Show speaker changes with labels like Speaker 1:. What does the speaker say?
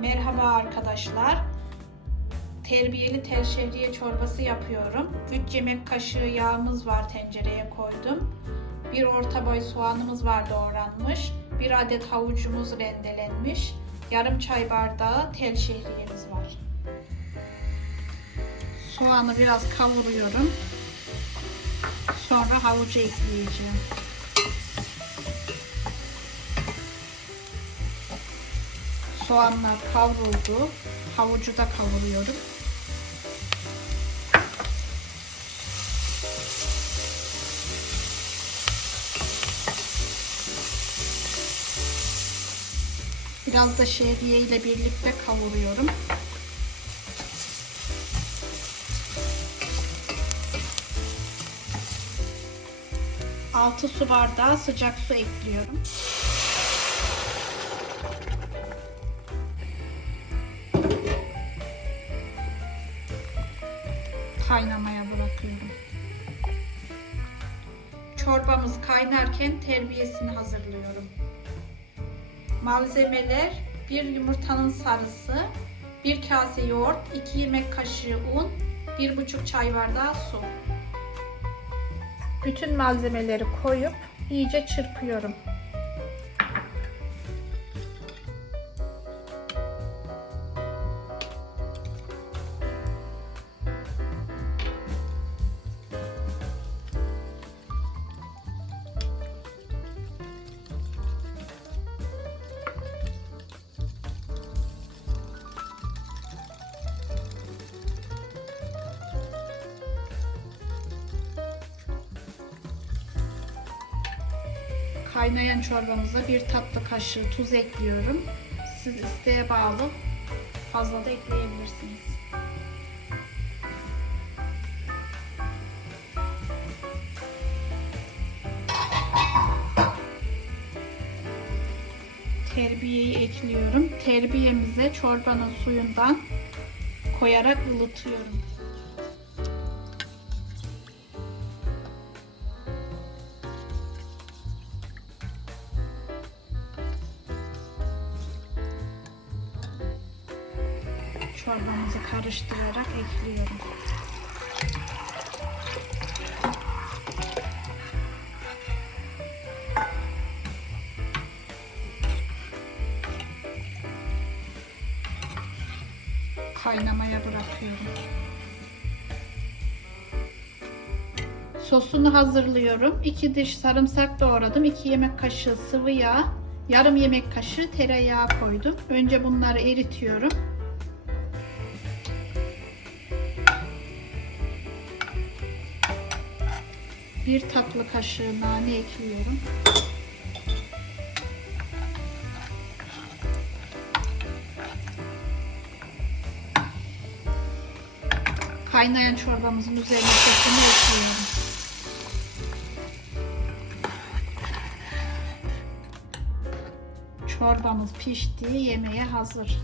Speaker 1: Merhaba arkadaşlar. Terbiyeli tel şehriye çorbası yapıyorum. 3 yemek kaşığı yağımız var tencereye koydum. Bir orta boy soğanımız var doğranmış. Bir adet havucumuz rendelenmiş. Yarım çay bardağı tel şehriyemiz var. Soğanı biraz kavuruyorum. Sonra havucu ekleyeceğim. Soğanlar kavruldu. Havucu da kavuruyorum. Biraz da şehriye ile birlikte kavuruyorum. Altı su bardağı sıcak su ekliyorum. Kaynamaya bırakıyorum. Çorbamız kaynarken terbiyesini hazırlıyorum. Malzemeler 1 yumurtanın sarısı, 1 kase yoğurt, 2 yemek kaşığı un, 1,5 çay bardağı su. Bütün malzemeleri koyup iyice çırpıyorum. Kaynayan çorbamıza bir tatlı kaşığı tuz ekliyorum. Siz isteğe bağlı fazla da ekleyebilirsiniz. Terbiyeyi ekliyorum. Terbiyemize çorbanın suyundan koyarak ılıtıyorum. Çorbamızı karıştırarak ekliyorum. Kaynamaya bırakıyorum. Sosunu hazırlıyorum. 2 diş sarımsak doğradım. 2 yemek kaşığı sıvı yağ, yarım yemek kaşığı tereyağı koydum. Önce bunları eritiyorum. Bir tatlı kaşığı nane ekliyorum. Kaynayan çorbamızın üzerine sosunu ekliyorum. Çorbamız pişti, yemeğe hazır.